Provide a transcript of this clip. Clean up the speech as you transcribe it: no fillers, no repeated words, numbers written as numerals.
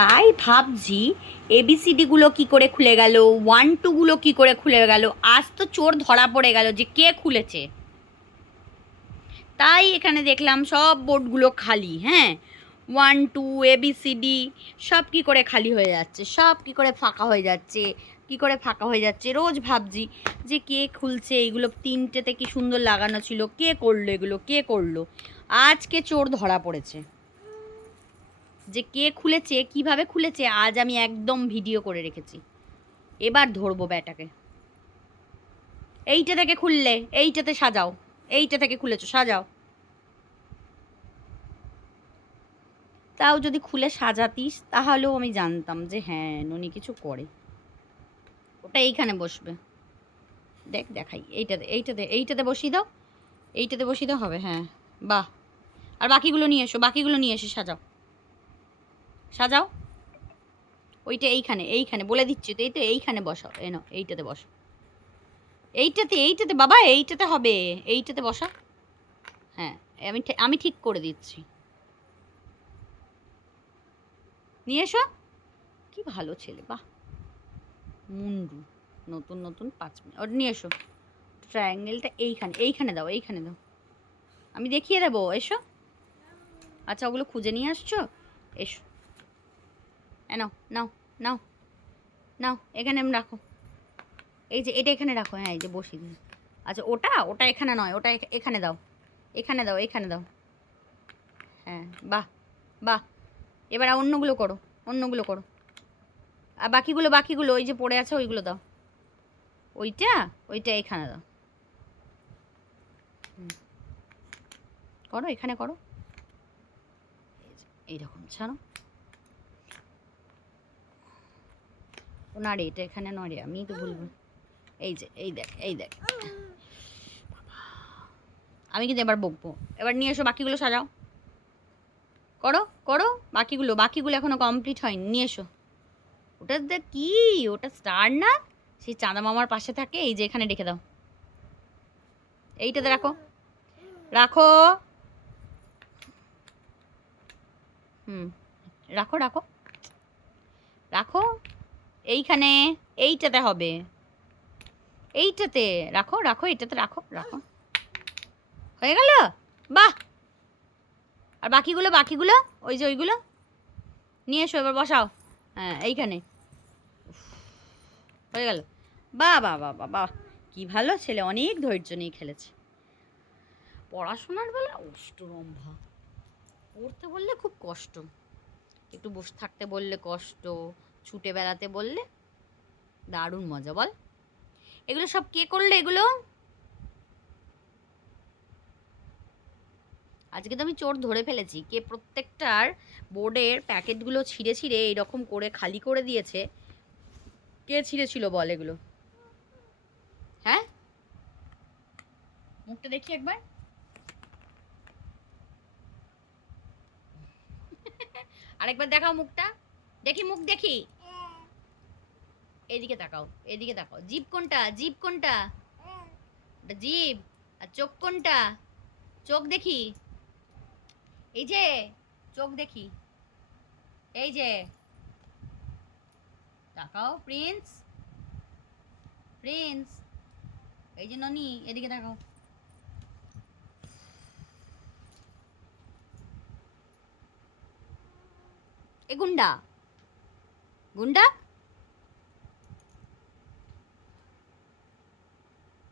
তাই ভাবছি এবিসিডিগুলো কি করে খুলে গেল, 1 2 কি করে খুলে গেল। আজ তো চোর ধরা পড়ে গেল যে কে খুলেছে। তাই এখানে দেখলাম সব বোর্ডগুলো খালি। হ্যাঁ, 1 2 এবিসিডি সব কি করে খালি হয়ে যাচ্ছে, সব কি করে ফাঁকা হয়ে যাচ্ছে, কি করে ফাঁকা হয়ে যাচ্ছে। রোজ ভাবছি যে কে খুলছে এইগুলো, 3টেতে কি সুন্দর লাগানো ছিল, কে করলো এগুলো, কে করলো। আজকে চোর ধরা পড়েছে, যে কে খুলেছে, কিভাবে খুলেছে, আজ আমি একদম ভিডিও করে রেখেছি। এবার ধরবো ব্যাটাকে। এইটা থেকে খুললে, এইটাতে সাজাও, এইটা থেকে খুলেছো সাজাও। তাও যদি খুলে সাজাতিস তাহলেও আমি জানতাম যে হ্যাঁ ননি কিছু করে। ওটা এইখানে বসবে, দেখ দেখাই, এইটাতে এইটাতে এইটাতে বসিয়ে দাও, এইটাতে বসিয়ে দাও, হবে। হ্যাঁ, বাহ। আর বাকিগুলো নিয়ে এসো, বাকিগুলো নিয়ে এসে সাজাও, সাজাও। ওইটা এইখানে, এইখানে বলে দিচ্ছি তো, এই তো এইখানে বসাও, এনো এইটাতে বসো, এইটাতে এইটাতে বাবা, এইটাতে হবে, এইটাতে বসা। হ্যাঁ, আমি ঠিক করে দিচ্ছি, নিয়ে এসো। কি ভালো ছেলে, বাহ। মুন্ডু, নতুন নতুন 5 মিনিট, ওটা নিয়ে এসো। ট্রায়াঙ্গেলটা এইখানে, এইখানে দাও, এইখানে দাও, আমি দেখিয়ে দেবো, এসো। আচ্ছা, ওগুলো খুঁজে নিয়ে আসছো, এসো। নাও নাও নাও নাও, এখানে রাখো, এই যে এটা এখানে রাখো। হ্যাঁ, এই যে বসিয়ে দিন। আচ্ছা, ওটা ওটা এখানে নয়, ওটা এখানে দাও, এখানে দাও, এখানে দাও। হ্যাঁ, বাহ বাহ। এবার অন্যগুলো করো, অন্যগুলো করো। আর বাকিগুলো, বাকিগুলো ওই যে পড়ে আছে ওইগুলো দাও, ওইটা ওইটা এখানে দাও। করো, এখানে করো, এইরকম ছাড়ো। ও না রে, এটা এখানে নয় রে, আমি তো ভুলবো। এই যে, এই দেখ, এই দেখ। আমি কিন্তু এবার বকবো। এবার নিয়ে এসো, বাকিগুলো সাজাও, করো করো। বাকিগুলো, বাকিগুলো এখনো কমপ্লিট হয়নি, নিয়ে এসো। ওটা দেখ কি, ওটা স্টার না, সেই চাঁদা মামার পাশে থাকে। এই যে এখানে রেখে দাও, এইটাতে রাখো, রাখো। হুম, রাখো রাখো রাখো, এইখানে, এইটাতে হবে, এইটাতে রাখো, রাখো, এটাতে রাখো, রাখো। হয়ে গেল, বাহ। আর বাকিগুলো, বাকিগুলো ওই যে ওইগুলো নিয়ে এসো, এবার বসাও। হ্যাঁ, এইখানে, হয়ে গেল। বাহ বাহ বাহ বাহ বাহ, কি ভালো ছেলে, অনেক ধৈর্য নিয়ে খেলেছে। পড়াশোনার বেলা অষ্টরম্ভা, পড়তে বললে খুব কষ্ট, একটু বসে থাকতে বললে কষ্ট, ছুটে বেড়াতে বললে দারুণ মজা। বল, এগুলো সব কে করলে এগুলো? আজকে তো আমি চোর ধরে ফেলেছি, কে প্রত্যেকটার বোর্ডের প্যাকেটগুলো ছিঁড়ে ছিঁড়ে এইরকম করে খালি করে দিয়েছে। কে ছিঁড়েছিল বল এগুলো? হ্যাঁ, মুখটা দেখি একবার, আরেকবার দেখাও মুখটা, দেখি মুখ দেখি। এদিকে তাকাও, এদিকে তাকাও। জিভ কোনটা, জিভ কোনটা? ওটা জিভ। আর চোখ কোনটা? চোখ দেখি, এই যে চোখ দেখি, এই যে তাকাও প্রিন্স, প্রিন্স, এই যে ননি, এদিকে তাকাও। এ গুন্ডা, গুন্ডা